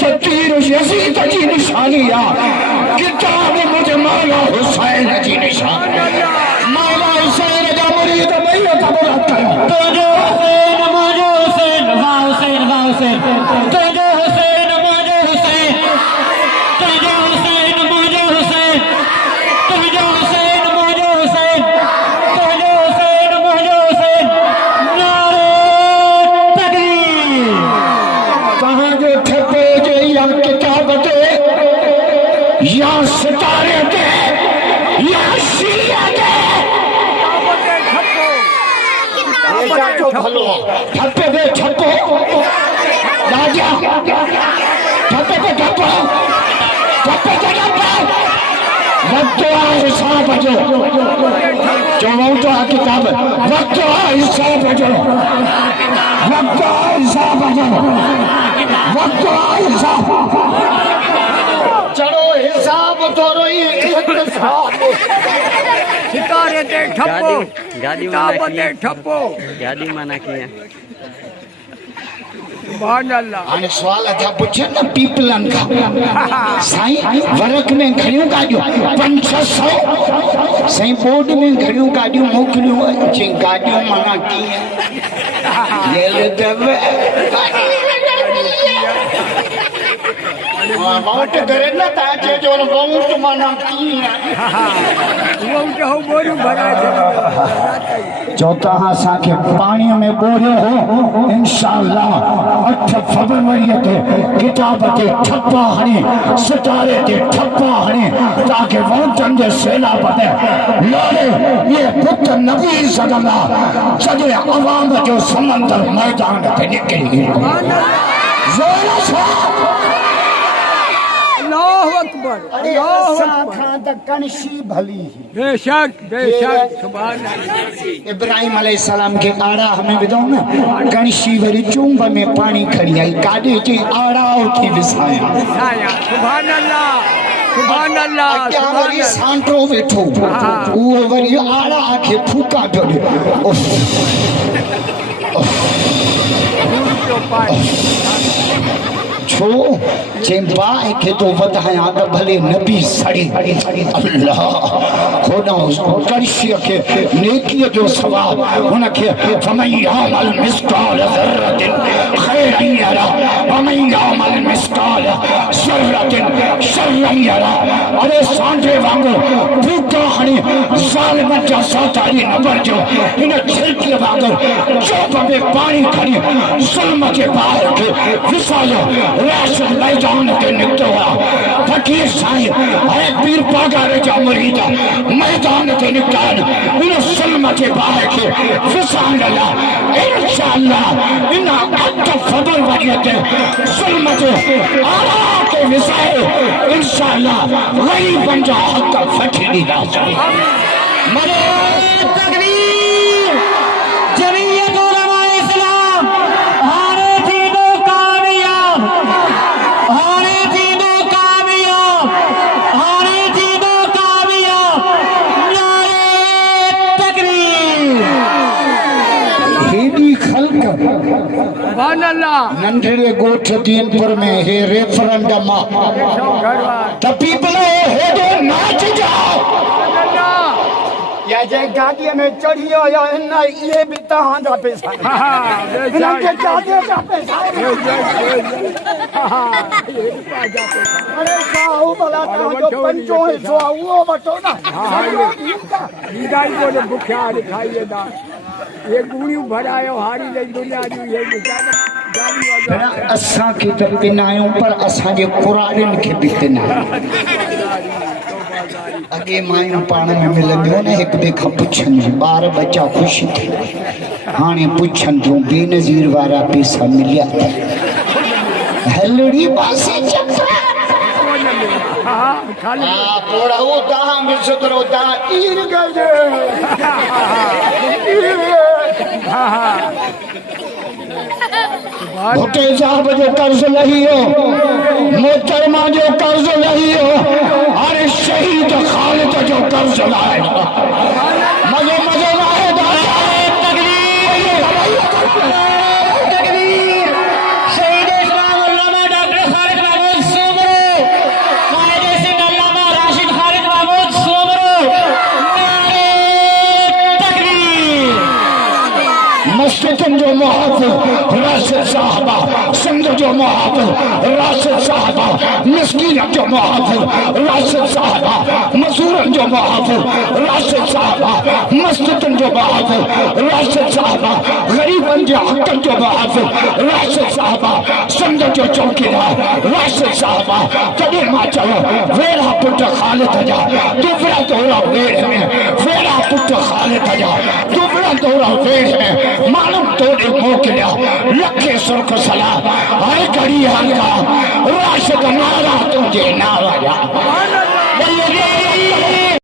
फकीर यजीद जी निशानी किताब मुझे मौला हुसैन जी निशानी मौला हुसैन जा मुरीद भैया खबर तुझो हुसैन मुझे हुसैन वाह हुसैन वाह हुसैन तुझो हुसैन मुझे हुसैन तुझो हुसैन मुझे हुसैन तुझो हुसैन मुझे हुसैन तुझो हुसैन मुझे हुसैन नारे तकबीर कहां जो ठपे जे या किताब ते या सितारे ते या शिया ते ठप्पे पे ठप्पो राजा ठप्पे पे ठप्पो ठप्पे पे ठप्पो वक्त हिसाब जो तो किताब वक्त हिसाब जो वक्त हिसाब जो वक्त हिसाब चलो हिसाब तो रही सितारे ते ठप्पो गाड़ी ठप्पो गाड़ी माना किया हाणे सवाल था पुछन न पीपलन का साईं वर्क में घणियूं गाड़ियूं 500 साईं बोर्ड में घणियूं गाड़ियूं मोकिलियूं जी गाड़ियूं माना कीअं वोट करे न ताजे जो वोट माना जो तहां साके पानी में बोरियो हो इंशाअल्लाह 8 फरवरी ते किताब ते ठप्पा हणे सितारे ते ठप्पा हणे ताके वोटन जे सेलाब ते लोड़े ये पुत नबी सगला सजे अवाम जो समंदर मैदान ते निकली जोर से इब्राहिम अलैहिस्सलाम के आड़ा हमें विदो न कणशी वरी चुंब में पानी खड़ी आई काडे के आड़ा उठी विसाया सुभान अल्लाह सुभान अल्लाह क्या वरी सांटो वेठो वो वरी आड़ा आके फूका पियो छो चेंबा के तो वधाया त भले नबी सड़ी अल्लाह खोदा करशी के नेकी जो सवाब उनके फमन यामल मिस्काल ज़र्रतिन खैरन यरा वमन यामल मिस्काल शर्रतिन शर्रन यरा अरे सांडे वांगो भूखा हणी जालिम जा सातारी नंबर जो इन छिलके वांगो चोप में पानी खणी जुल्म के बाहर के विसायो राशन मैदान के निकतो फकीर साईं है पीर पागारे जा मुरीद मैदान के निकाल इन जुल्म के बाहर के विसाल ला इंशाअल्लाह इन 8 फरवरी ते जुल्म के आला के विसाए इंशाअल्लाह वही बन जा हक फठी दी राजा मरे तकबीर जमीयत उलमा इस्लाम हारे दीनो कामयाब हारे दीनो कामयाब हारे दीनो कामयाब नारे तकबीर हेडी खल्क सुभान अल्लाह नंढड़े गोठ दीनपुर में हे रेफरेंडम त पीपल हेडो नाच जाओ या जे गाड़ी में चढ़ियो या ना ये भी तहां जा पैसा इनके जादे का पैसा अरे साहू भला जो पंचो है सो वो बटो ना ईदाई को भूखा दिखाइए ना ये गुणियों भरायो हारी ले दुनिया दी ये बेचारा असा के तो पिनायो पर असा जे कुरान के भी पिना अगे मायनो पाण में मिलंदियो न एक बे का पुछन बार बच्चा खुश थे हाने पुछन तो बेनजीर वाला पैसा मिलिया हलड़ी बासी चक्रा खाली पोड़ा वो कहां में सुधरो ता तीर गज भुटे साहब जो कर्ज लहियो मोहतरमा जो कर्ज लहियो हर शहीद खालिद जो कर्ज लाए मजे मजे लाए मस्जिदन जो मुहाफ़िज़ राशिद साहबा, सिंध जो मुहाफ़िज़ राशिद साहबा, मिस्कीन जो मुहाफ़िज़ राशिद साहबा, मज़दूरन जो मुहाफ़िज़ राशिद साहबा, मस्जिदन जो मुहाफ़िज़ राशिद साहबा, गरीबन जे हक़न जो मुहाफ़िज़ राशिद साहबा, सिंध जो चौकीदार राशिद साहबा। कॾहिं मां चयो वेड़ा पुट ख़ालिद जा दुबरा दौरा वेड़ में, वेड़ा पुट ख़ालिद जा दुबरा दौरा वेड़ में, मालूम तोड़े मोकिलिया लखे सुर्ख सलाम। हर घड़ी हर राशिद नारा तुंहिंजे नावा जा।